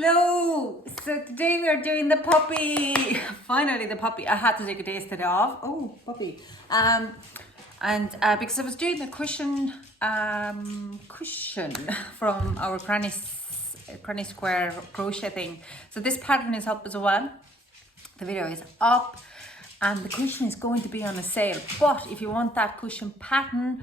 Hello! So today we are doing the puppy. Finally the puppy. I had to take a day today off. Oh, puppy. Because I was doing the cushion from our granny square crochet thing. So this pattern is up as well. The video is up and the cushion is going to be on a sale. But if you want that cushion pattern,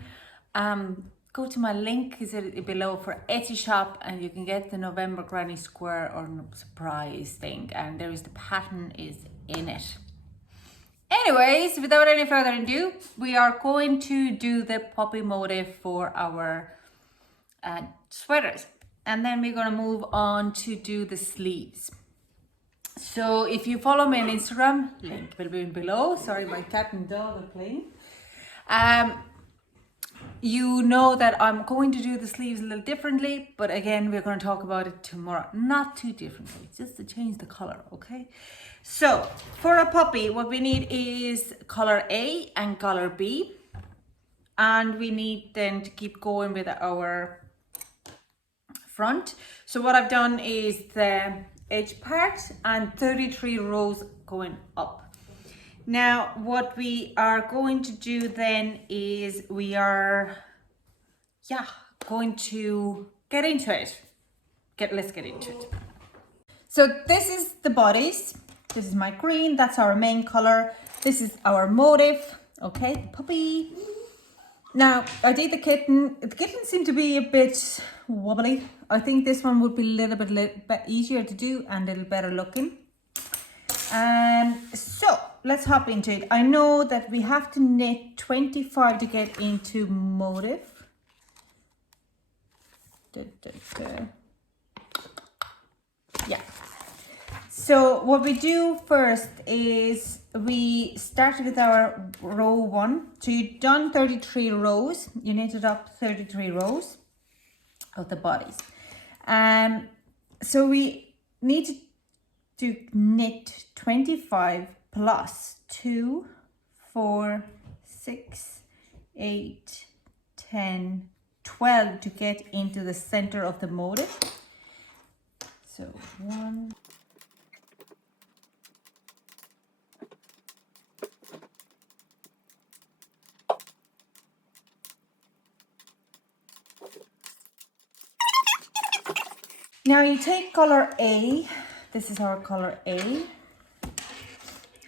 go to my link is below for Etsy shop and you can get the November Granny Square or surprise thing, and there is the pattern is in it. Anyways, without any further ado, we are going to do the puppy motif for our sweaters, and then we're going to move on to do the sleeves. So if you follow me on Instagram, link will be below. Sorry, my cat and dog are playing. You know that I'm going to do the sleeves a little differently, but again, we're going to talk about it tomorrow. Not too differently, just to change the color, okay? So for a puppy, what we need is color A and color B. And we need then to keep going with our front. So what I've done is the edge part and 33 rows going up. Now, what we are going to do then is we are, going to get into it. Let's get into it. So this is the bodies. This is my green. That's our main color. This is our motif. Okay, the puppy. Now, I did the kitten. The kitten seemed to be a bit wobbly. I think this one would be a little bit easier to do and a little better looking. So let's hop into it. I know that we have to knit 25 to get into motif. Yeah. So what we do first is we start with our row 1. So you've done 33 rows. You knitted up 33 rows of the bodies. So we need to knit 25 plus 2, 4, 6, 8, 10, 12 to get into the center of the motif. So 1. Now you take color A. This is our color A,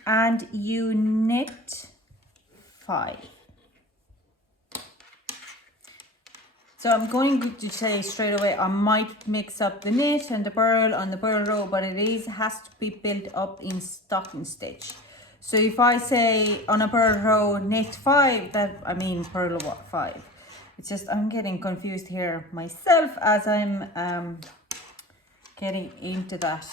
and you knit 5. So I'm going to say straight away, I might mix up the knit and the purl on the purl row, but it has to be built up in stocking stitch. So if I say on a purl row knit 5, that I mean purl 5. It's just I'm getting confused here myself as I'm getting into that.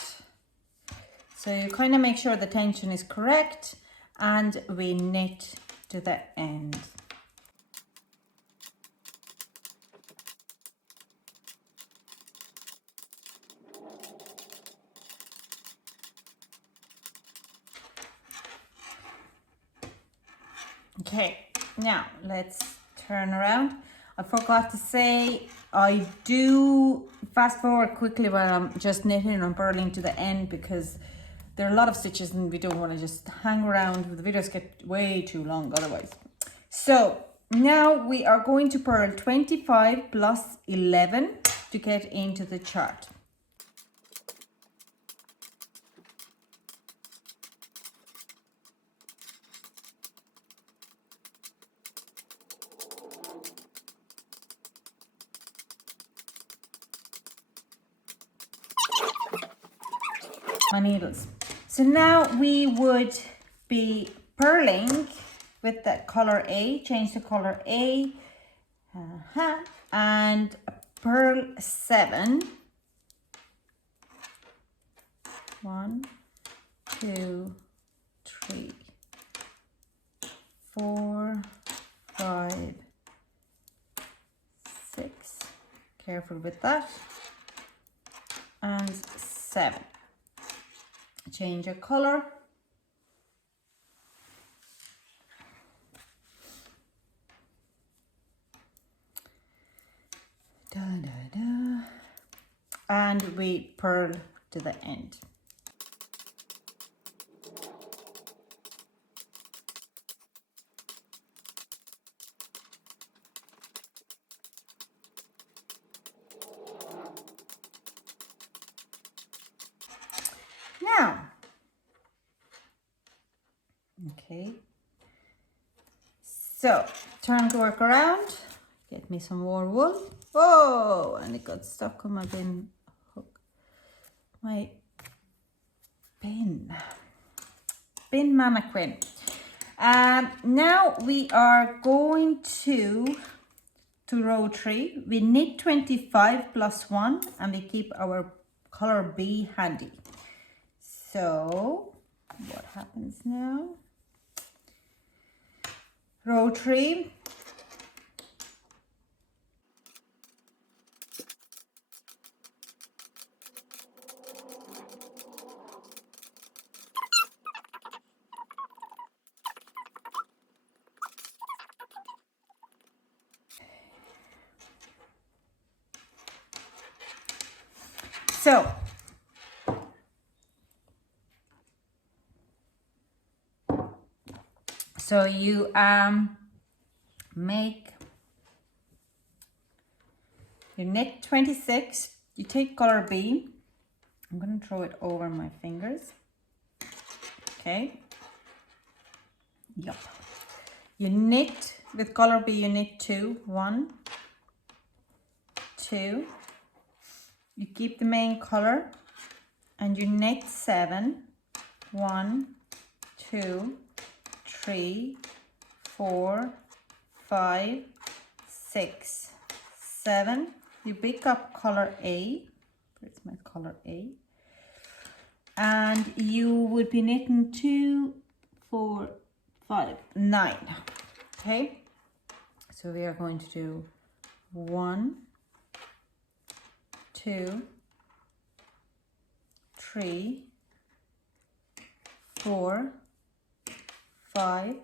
So you kind of make sure the tension is correct and we knit to the end. Okay, now let's turn around. I forgot to say, I do fast forward quickly when I'm just knitting and purling to the end because there are a lot of stitches and we don't want to just hang around. The videos get way too long otherwise. So now we are going to purl 25 plus 11 to get into the chart. My needles. So now we would be purling with that color A, change the color A, and purl 7. 1, 2, 3, 4, 5, 6. Careful with that. And 7. Change your color. And we purl to the end. Now, okay, so turn the work around, get me some more wool. Oh, and it got stuck on my bin hook. My bin mannequin. Now we are going to row 3. We knit 25 plus 1 and we keep our color B handy. So what happens now? Row 3. So you you knit 26, you take color B. I'm going to throw it over my fingers. Okay. Yup. You knit with color B, you knit 2, 1, 2. You keep the main color and you knit 7, 1, 2, 3, 4, 5, 6, 7. You pick up color A. Where's my color A? And you would be knitting 2, 4, 5, 9. Okay. So we are going to do 1, 2, 3, 4, 5,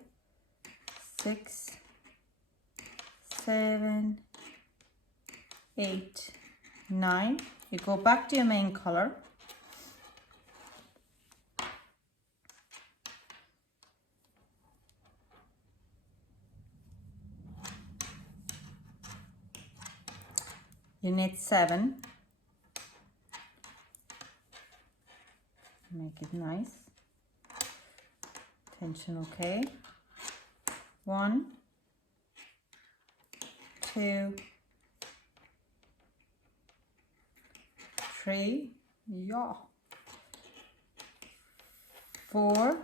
6, 7, 8, 9. You go back to your main color. You knit 7. Make it nice. Tension okay. 1, 2, 3, yeah. 4,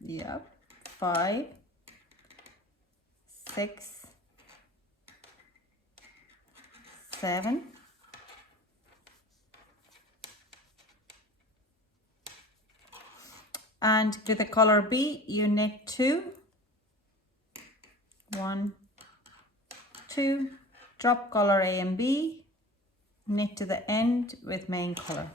yep. 5, 6, 7. And with the color B, you knit 2, 1, 2, drop color A and B, knit to the end with main color.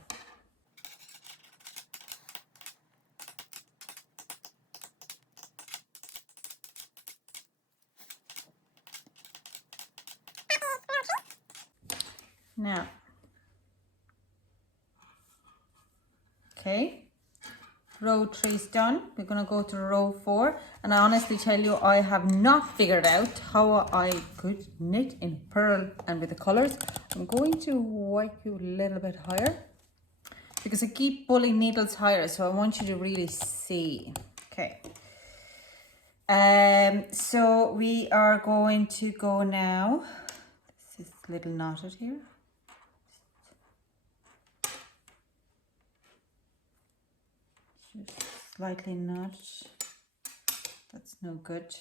Now, okay, row 3 is done. We're going to go to row 4, and I honestly tell you, I have not figured out how I could knit in pearl and with the colors. I'm going to wipe you a little bit higher because I keep pulling needles higher, so I want you to really see. Okay. So we are going to go now. This is a little knotted here. Just slightly notched. That's no good.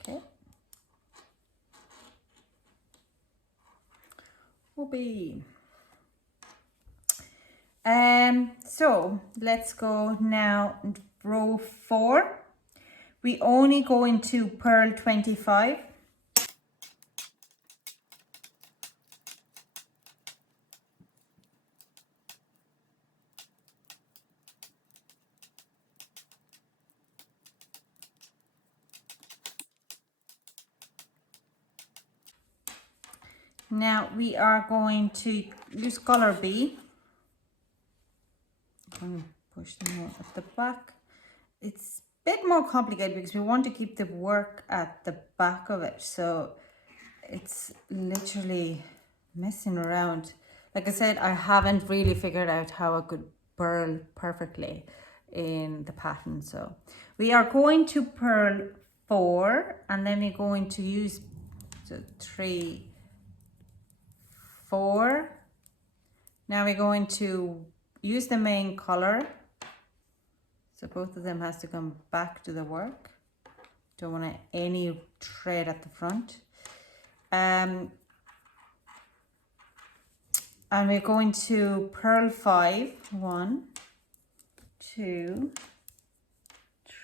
Okay. Whoopee. So let's go now row 4. We only go into purl 25. Now we are going to use color B. I'm going to push them more at the back. It's a bit more complicated because we want to keep the work at the back of it. So it's literally messing around. Like I said, I haven't really figured out how I could purl perfectly in the pattern. So we are going to purl 4 and then we're going to use 3, 4. Now we're going to use the main color. So both of them has to come back to the work. Don't want any thread at the front. And we're going to purl 5. 1, 2,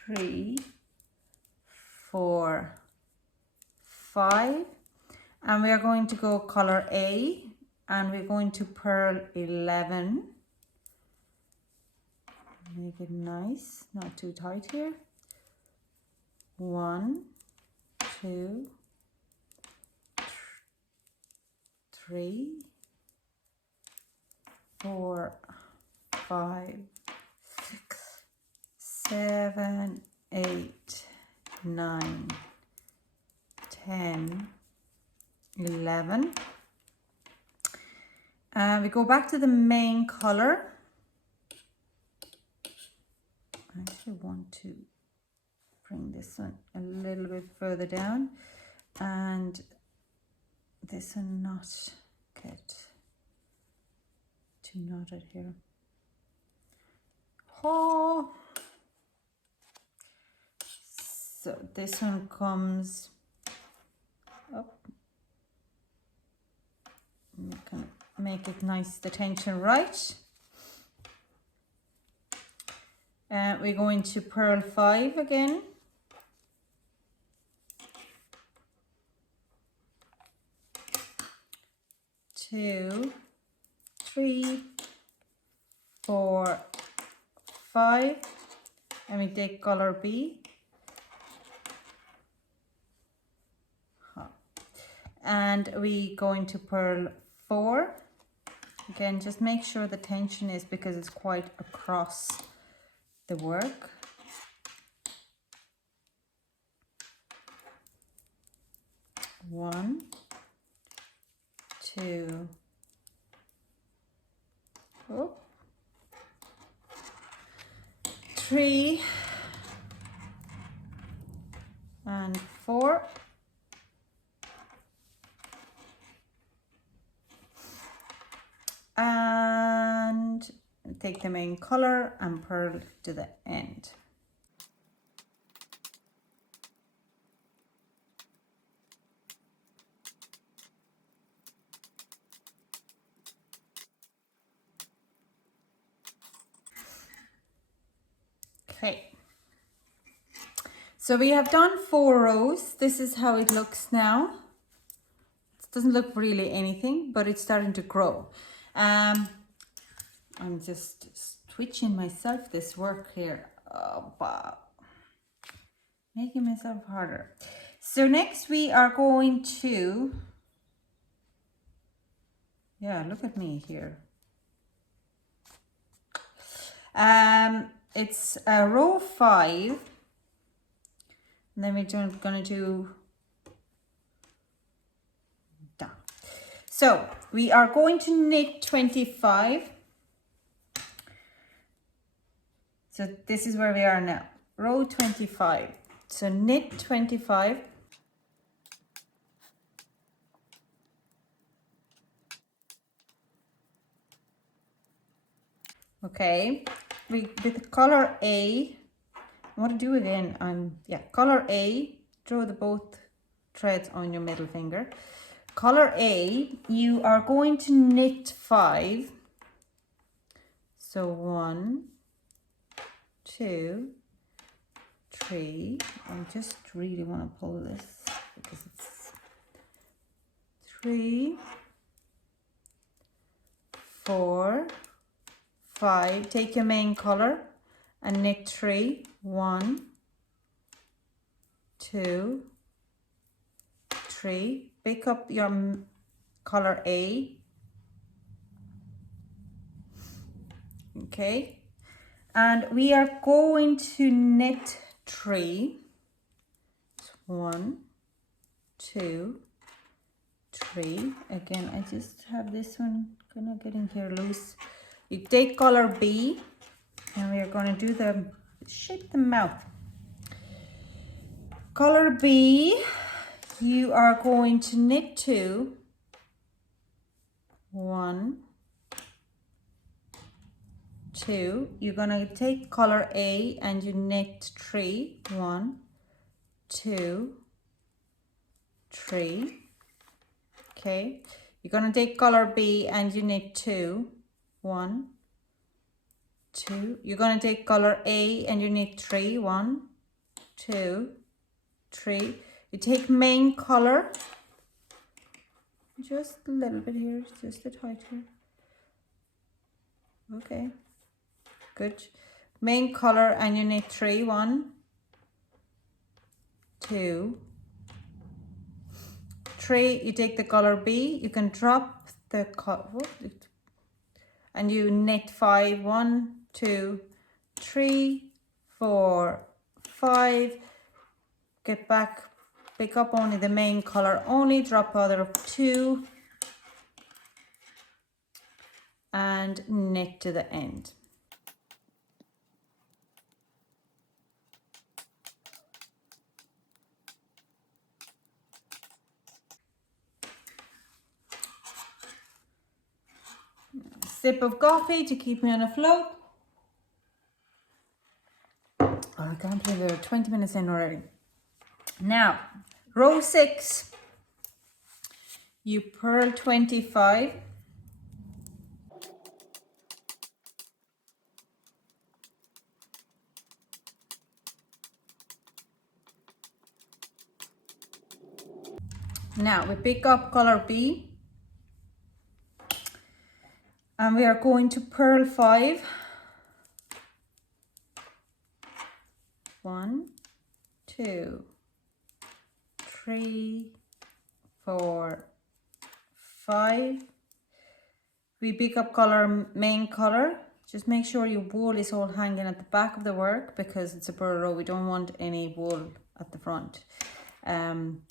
3, 4, 5. And we are going to go color A and we're going to purl 11. Make it nice, not too tight here. 1, 2, 3, 4, 5, 6, 7, 8, 9, 10, 11. We go back to the main color. I actually want to bring this one a little bit further down and this one not get too knotted here. Oh. So this one comes up. You can make it nice, the tension right. We're going to purl 5 again. 2, 3, 4, 5, and we take color B. And we going to purl 4. Again, just make sure the tension is because it's quite across the work. One, 2, 3, and 4. And take the main color and purl to the end. Okay, so we have done 4 rows. This is how it looks now. It doesn't look really anything, but it's starting to grow. I'm just twitching myself this work here. Oh, wow. Making myself harder. So next we are going to, yeah, look at me here. It's row 5, and then we're gonna do down. So we are going to knit 25. So this is where we are now, row 25. So knit 25. Okay, with color A, what to do again? Color A, draw the both threads on your middle finger. Color A, you are going to knit 5. So 1, 2, 3. I just really want to pull this because it's 3, 4, 5. Take your main color and knit 3. 1, 2, 3. Pick up your color A. Okay, and we are going to knit 3. 1, 2, 3. Again, I just have this one kind of getting here loose. You take color B, and we are going to do the shape the mouth. Color B, you are going to knit 2. 1, 2. You're going to take color A and you knit 3. 1, 2, 3. Okay, you're going to take color B and you knit 2. 1, 2. You're going to take color A and you knit 3. 1, 2, 3. You take main color, just a little bit here, just a touch here. Okay, good. Main color and you knit 3. 1, 2, 3. You take the color B, you can drop the color and you knit 5. 1, 2, 3, 4, 5. Get back, pick up only the main color only, drop other of 2 and knit to the end. Sip of coffee to keep me on afloat. Oh, I can't believe we're 20 minutes in already. Now, row 6, you purl 25. Now we pick up color B and we are going to purl 5. 1, 2, 3, 4, 5. We pick up color main color. Just make sure your wool is all hanging at the back of the work because it's a purl row. We don't want any wool at the front,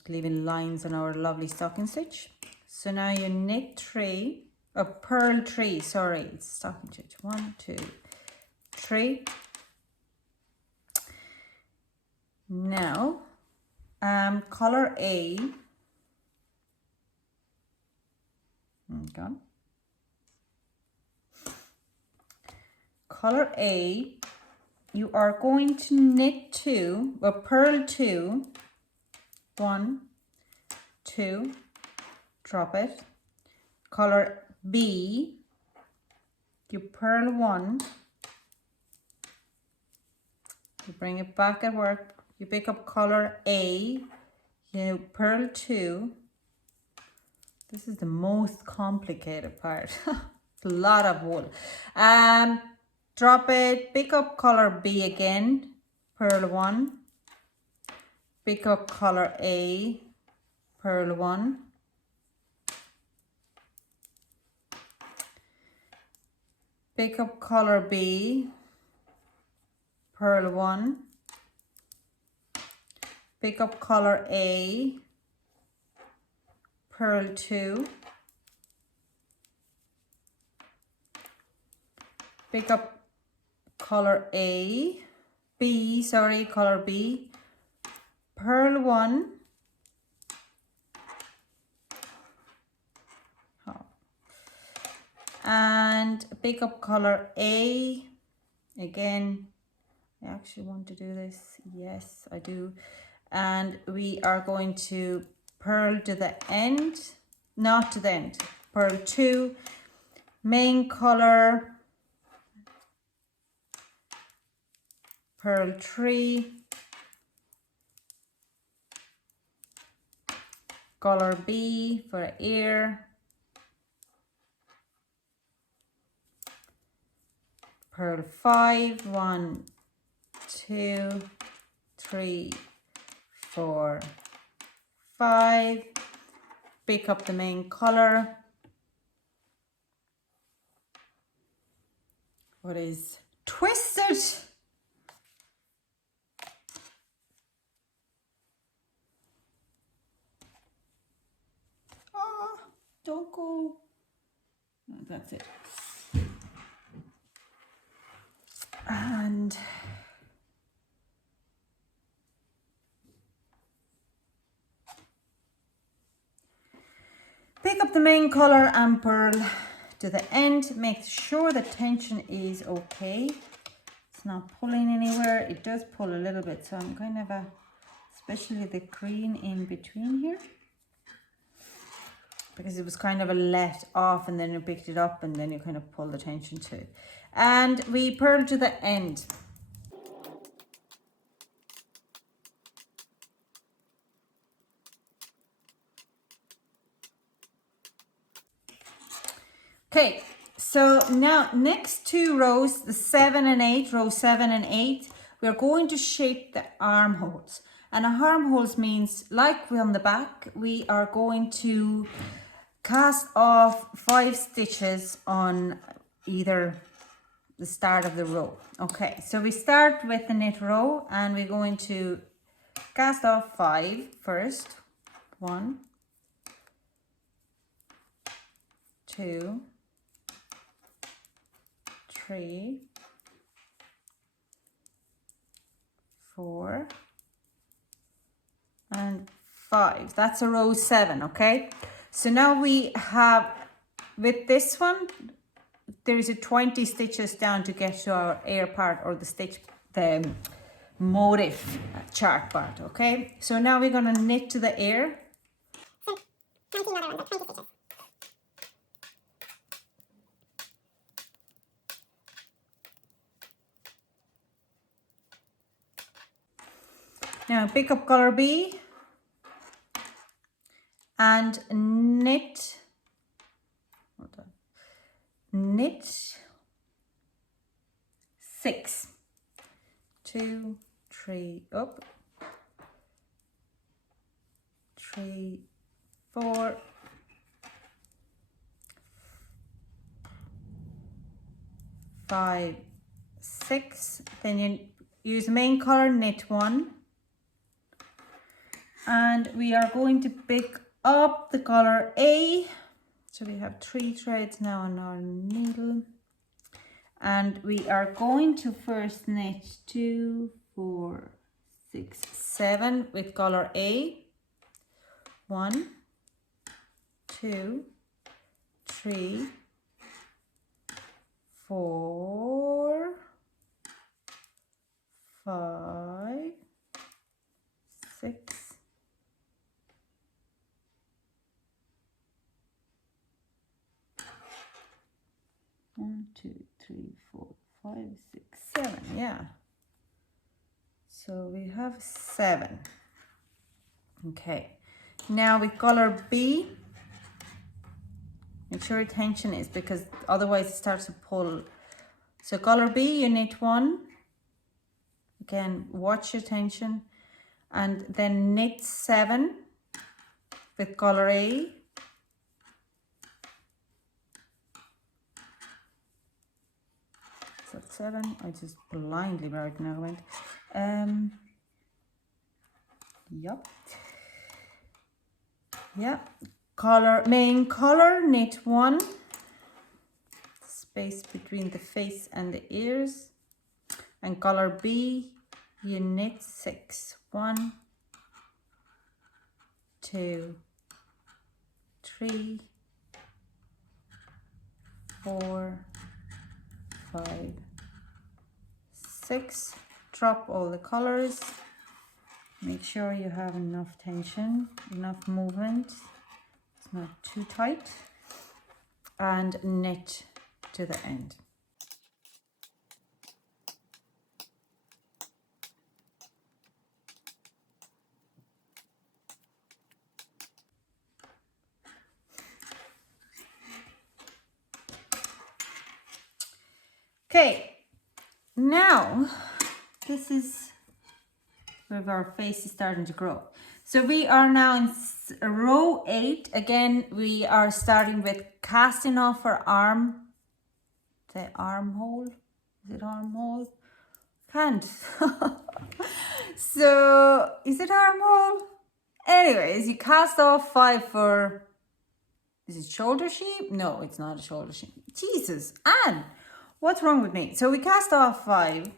leaving lines on our lovely stocking stitch. So now you knit 3, or purl 3, sorry, it's stocking stitch. 1, 2, 3. Now, color A. Okay. Color A, you are going to knit 2, or purl 2. 1, 2, drop it. Color B, you purl 1. You bring it back at work. You pick up color A, you purl 2. This is the most complicated part. It's a lot of wool. Drop it, pick up color B again, purl 1. Pick up color A, purl 1. Pick up color B, purl 1. Pick up color A, purl 2. Pick up color A, B, sorry, color B, purl 1. And pick up color A again. I actually want to do this. Yes, I do. And we are going to purl to the end, not to the end, purl 2, main color, purl 3, color B for ear, purl 5, 1, 2, 3, 4, 5, pick up the main color. What is twisted? Oh, don't go. No, that's it. And pick up the main color and purl to the end. Make sure the tension is okay. It's not pulling anywhere. It does pull a little bit, so I'm kind of especially the green in between here, because it was kind of a let off and then you picked it up and then you kind of pull the tension too. And we purl to the end. Okay, so now next two rows, the 7 and 8, row 7 and 8, we're going to shape the armholes. And armholes means, like on the back, we are going to cast off 5 stitches on either the start of the row. Okay, so we start with the knit row and we're going to cast off 5 first. 1, 2, 3, 4, and 5. That's a row 7, okay? So now we have, with this one, there is a 20 stitches down to get to our air part, or the stitch, the motif chart part, okay? So now we're gonna knit to the air. So 20 another one, 20 stitches. Now pick up color B and knit, knit 6, 2, 3, up, 3, 4, 5, 6. Then you use main color, knit 1. And we are going to pick up the color A. So we have 3 threads now on our needle. And we are going to first knit 2, 4, 6, 7 with color A. 1, 2, 3, 4, 5, 6, 1, 2, 3, 4, 5, 6, 7. Yeah. So we have 7. Okay. Now with color B, make sure your tension is, because otherwise it starts to pull. So color B, you knit 1. Again, watch your tension. And then knit 7 with color A. So 7, I just blindly right now went. Yep. Yeah. Color, main color, knit 1. Space between the face and the ears. And color B, you knit 6. 1, 2, 3, 4, 5, 6. Drop all the colors. Make sure you have enough tension, enough movement. It's not too tight. And knit to the end. Okay, now this is where our face is starting to grow. So we are now in row 8. Again, we are starting with casting off our arm. The armhole. Is it armhole? Can't. So, is it armhole? Anyways, you cast off 5 for... Is it shoulder shape? No, it's not a shoulder shape. Jesus, Anne, what's wrong with me? So we cast off 5.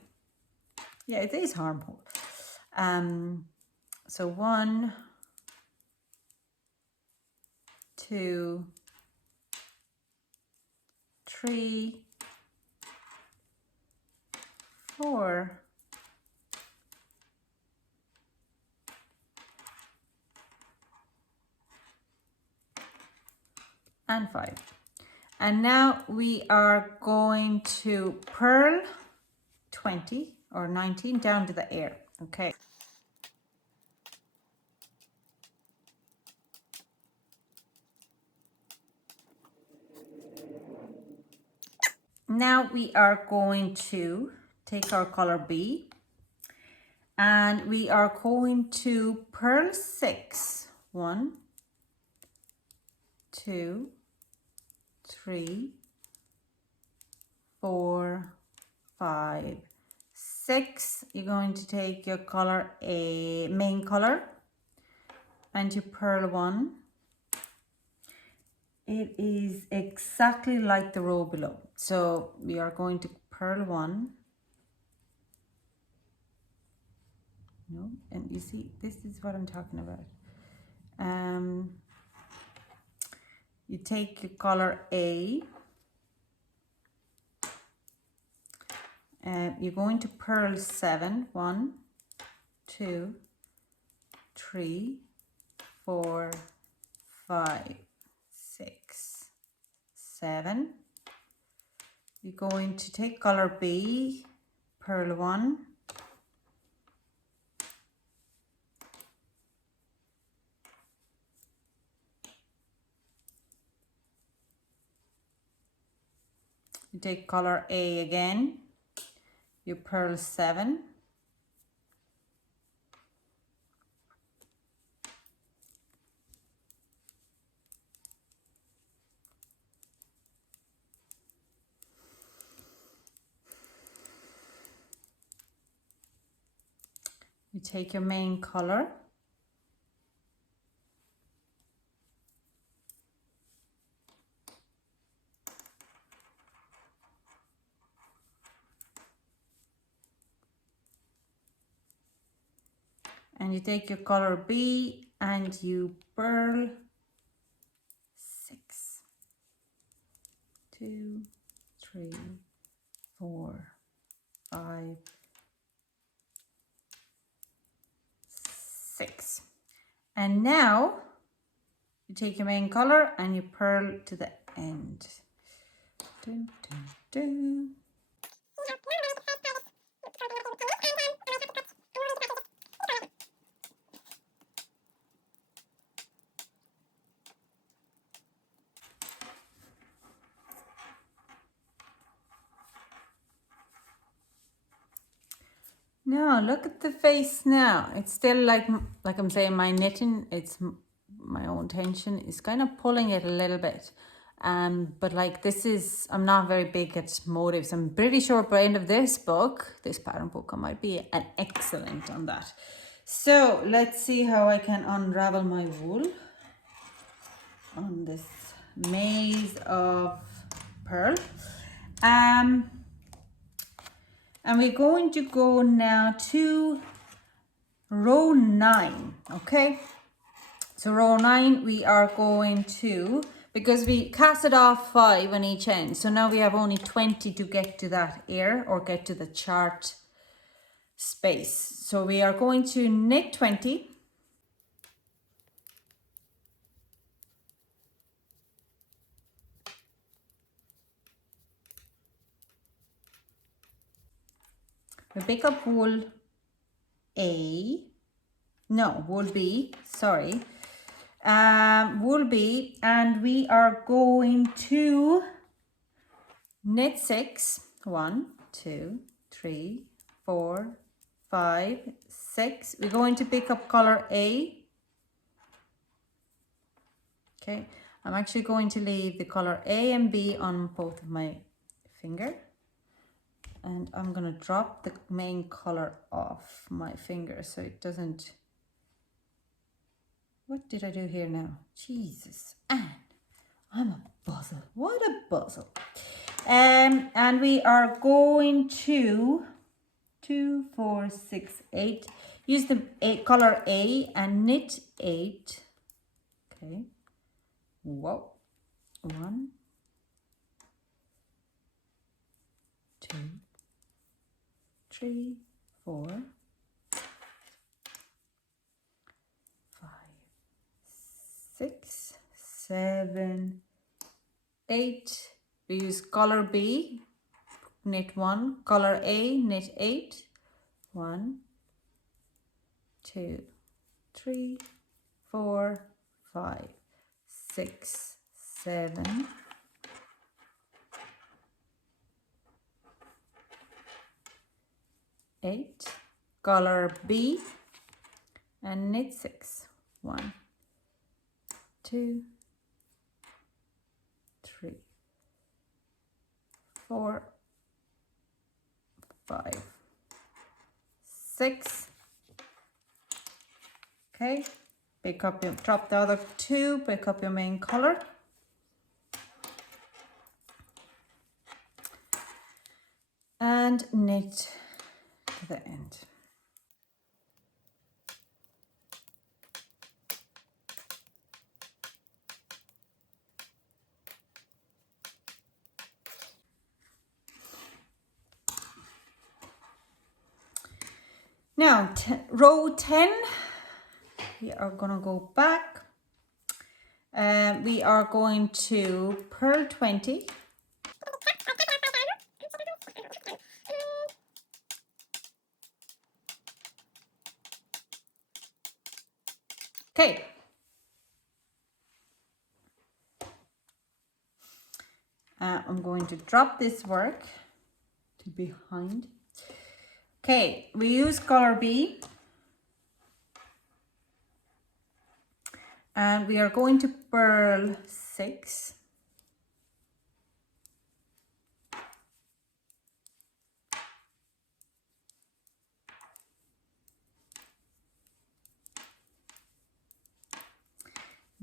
Yeah, it is armhole. So 1, 2, 3, 4, and 5. And now we are going to purl 20 or 19 down to the air. Okay. Now we are going to take our color B and we are going to purl 6. 1, 2, 3, 4, 5, 6. You're going to take your color A, main color, and you purl 1. It is exactly like the row below. So we are going to purl 1. No, and you see, this is what I'm talking about. You take your color A. You're going to purl 7. 1, 2, 3, 4, 5, 6, 7. You're going to take color B, purl 1. You take color A again, you purl 7. You take your main color. And you take your color B and you purl 6. 2, 3, 4, 5, 6. And now you take your main color and you purl to the end. Dun, dun, dun. Now look at the face now. It's still like I'm saying, my knitting, it's my own tension is kind of pulling it a little bit. But like this is, I'm not very big at motifs. I'm pretty sure by the end of this book, this pattern book, I might be an excellent on that. So let's see how I can unravel my wool on this maze of pearl. And we're going to go now to row 9, okay? So row 9, we are going to, because we casted off 5 on each end, so now we have only 20 to get to that air or get to the chart space. So we are going to knit 20. We pick up wool A, no, wool B, sorry. Wool B, and we are going to knit 6. 1, 2, 3, 4, 5, 6. We're going to pick up color A, Okay, I'm actually going to leave the color A and B on both of my finger. And I'm going to drop the main color off my finger so it doesn't... What did I do here now? Jesus, Anne, I'm a puzzle. What a puzzle. And we are going to 2, 4, 6, 8. Use the color A and knit 8. Okay. Whoa. 1, 2, 3, 4, 5, 6, 7, 8. We use color B, knit 1, color A, knit 8. 1, 2, 3, 4, 5, 6, 7, 8. Color B and knit 6. 1, 2, 3, 4, 5, 6. Okay, pick up your, drop the other 2, pick up your main color. And knit to the end. Now, row 10, we are going to go back. We are going to purl 20. Okay. I'm going to drop this work to behind. Okay, we use color B. And we are going to purl 6.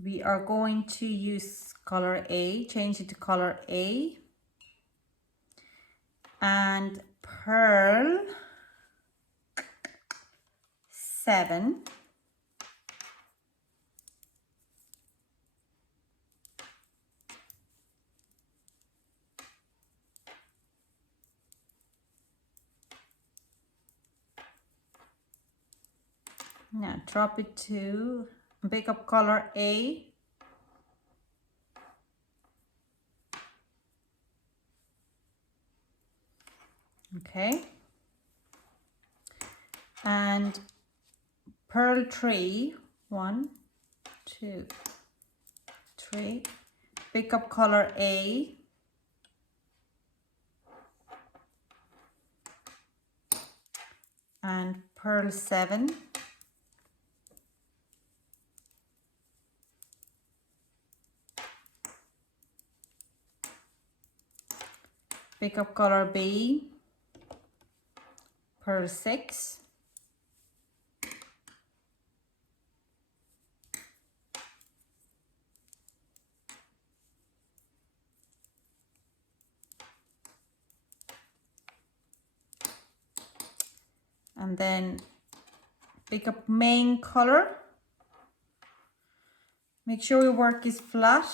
We are going to use color A, change it to color A, and purl 7. Now drop it to, pick up color A. Okay. And purl 3. 1, 2, 3. Pick up color A. And purl 7. Pick up color B, purl 6. And then pick up main color. Make sure your work is flat,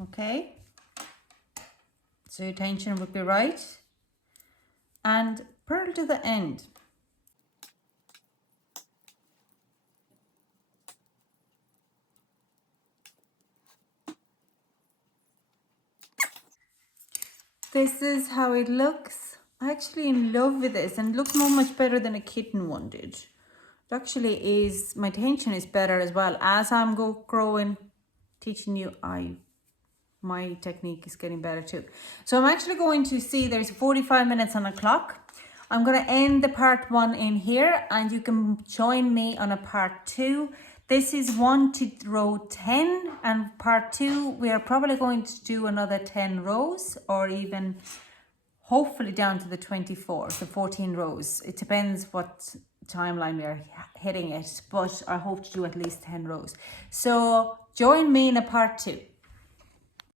okay? So your tension would be right. And purl to the end. This is how it looks. I'm actually in love with this, and it looks much better than a kitten one did. It actually is, my tension is better as well. As I'm growing, teaching you, my technique is getting better too. So I'm actually going to see there's 45 minutes on the clock. I'm going to end the part 1 in here, and you can join me on a part 2. This is 1 to row 10, and part 2 we are probably going to do another 10 rows, or even hopefully down to the 24, the 14 rows. It depends what timeline we are hitting it, but I hope to do at least 10 rows. So join me in a part 2.